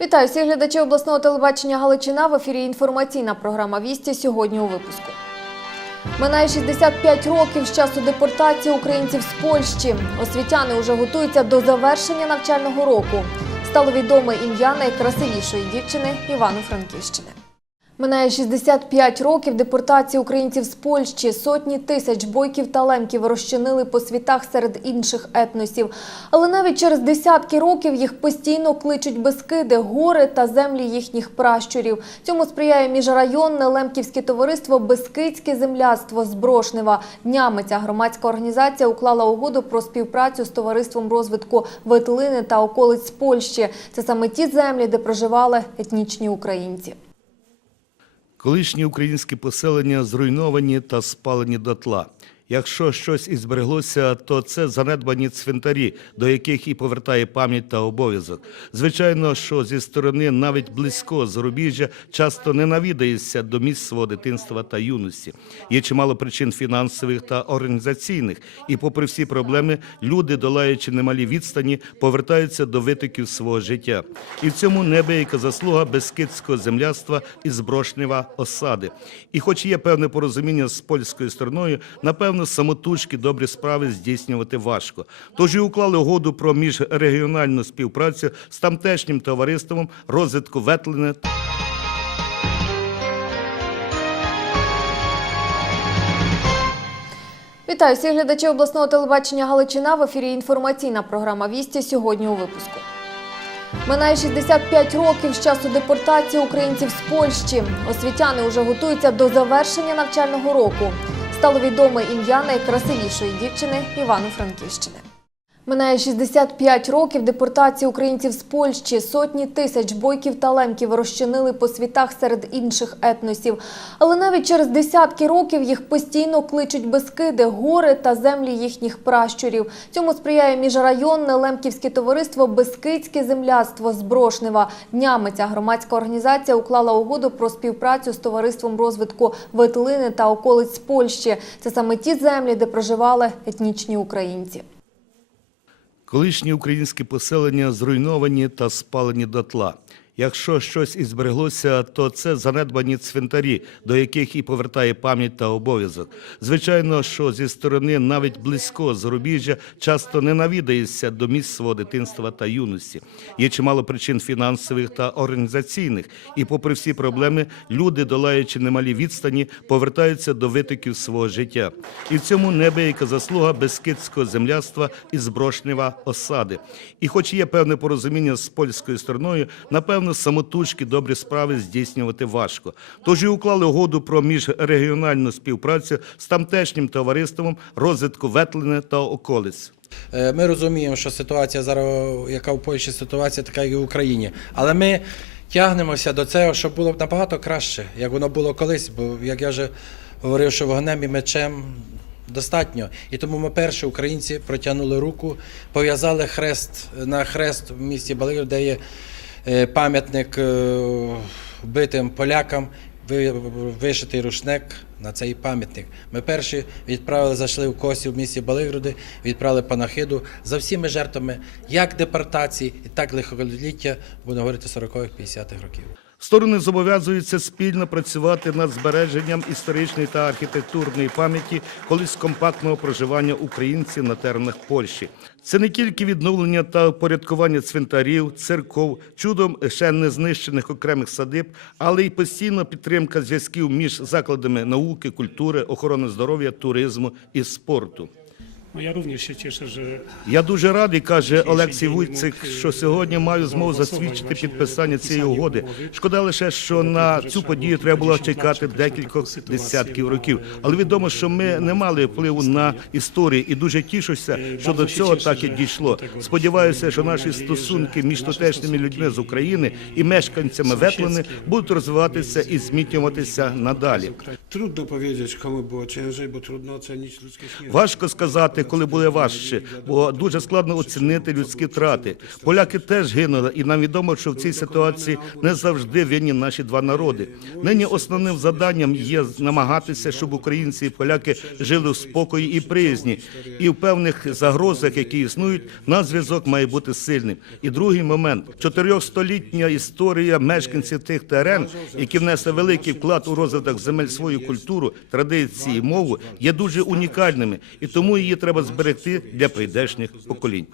Вітаю всіх глядачів обласного телебачення Галичина. В ефірі інформаційна програма Вісті сьогодні у випуску. Минає 65 років з часу депортації українців з Польщі. Освітяни вже готуються до завершення навчального року. Стало відоме ім'я найкрасивішої дівчини Івано-Франківщини. Минає 65 років депортації українців з Польщі. Сотні тисяч бойків та лемків розчинили по світах серед інших етносів. Але навіть через десятки років їх постійно кличуть Бескиди, гори та землі їхніх пращурів. Цьому сприяє міжрайонне лемківське товариство Бескидське земляцтво з Брошнева. Днями ця громадська організація уклала угоду про співпрацю з товариством розвитку Ветлини та околиць Польщі. Це саме ті землі, де проживали етнічні українці. Колишні українські поселення зруйновані та спалені дотла. Якщо щось і збереглося, то це занедбані цвинтарі, до яких і повертає пам'ять та обов'язок. Звичайно, що зі сторони навіть близького зарубіжжя часто не навідаєшся до місць свого дитинства та юності. Є чимало причин фінансових та організаційних, і, попри всі проблеми, люди, долаючи немалі відстані, повертаються до витоків свого життя. І в цьому небеяка заслуга безкидського земляства і зброшнева осади. І, хоч є певне порозуміння з польською стороною, напевно, самотужки добрі справи здійснювати важко. Тож і уклали угоду про міжрегіональну співпрацю з тамтешнім товариством розвитку Ветлини Вітаю всіх глядачів обласного телебачення Галичина. В ефірі інформаційна програма Вісті сьогодні у випуску. Минає 65 років з часу депортації українців з Польщі. Освітяни вже готуються до завершення навчального року. Стало відоме ім'я найкрасивішої дівчини Івано-Франківщини. Минає 65 років депортації українців з Польщі. Сотні тисяч бойків та лемків розчинили по світах серед інших етносів. Але навіть через десятки років їх постійно кличуть Бескиди, гори та землі їхніх пращурів. Цьому сприяє міжрайонне лемківське товариство Бескидське земляцтво з Брошнева. Днями ця громадська організація уклала угоду про співпрацю з товариством розвитку Ветлини та околиць Польщі. Це саме ті землі, де проживали етнічні українці. Колишні українські поселення зруйновані та спалені дотла. Якщо щось і збереглося, то це занедбані цвинтарі, до яких і повертає пам'ять та обов'язок. Звичайно, що зі сторони навіть близького зарубіжжя часто не навідаєшся до місць свого дитинства та юності. Є чимало причин фінансових та організаційних, і, попри всі проблеми, люди, долаючи немалі відстані, повертаються до витоків свого життя. І в цьому небеяка заслуга безкидського земляства і зброшнева осади. І, хоч є певне порозуміння з польською стороною, напевно, самотужки добрі справи здійснювати важко. Тож і уклали угоду про міжрегіональну співпрацю з тамтешнім товариством розвитку Ветлини та околиць. Е, Ми розуміємо, що ситуація зараз, яка в Польщі ситуація, така і в Україні. Але ми тягнемося до цього, щоб було набагато краще, як воно було колись. Бо як я вже говорив, що вогнем і мечем достатньо. І тому ми перші українці протягнули руку, пов'язали хрест на хрест в місті Балигів, де є пам'ятник е, вбитим полякам. ви- Вишитий рушник на цей пам'ятник. Ми перші відправили, зайшли в Косів в місті Балигруди, відправили панахиду за всіми жертвами як депортації, і так лихоліття, будемо говорити 40-х-50-х років. Сторони зобов'язуються спільно працювати над збереженням історичної та архітектурної пам'яті колись компактного проживання українців на теренах Польщі. Це не тільки відновлення та упорядкування цвинтарів, церков, чудом ще не знищених окремих садиб, але й постійна підтримка зв'язків між закладами науки, культури, охорони здоров'я, туризму і спорту. No ja również się cieszę, że Я дуже радий, каже Олексій Вуйцик, що сьогодні маю змогу засвідчити підписання цієї угоди. Шкода лише, що на цю подію треба було чекати декількох десятків років. Але відомо, що ми не мали впливу на історію, і дуже тішуся, що до цього так і дійшло. Сподіваюся, що наші стосунки між тутешніми людьми з України і мешканцями Ветлини будуть розвиватися і зміцнюватися надалі. Trudno powiedzieć, było ciężej, bo trudno ocenić ludzkie śmierci. Важко сказати, коли буде важче, бо дуже складно оцінити людські втрати. Поляки теж гинули, і нам відомо, що в цій ситуації не завжди винні наші два народи. Нині основним завданням є намагатися, щоб українці і поляки жили в спокої і приязні, і в певних загрозах, які існують, наш зв'язок має бути сильним. І другий момент чотирьохстолітня історія мешканців тих терен, які внесли великий вклад у розвиток земель свою культуру, традиції, мову, є дуже унікальними, і тому її треба зберегти для прийдешніх поколінь.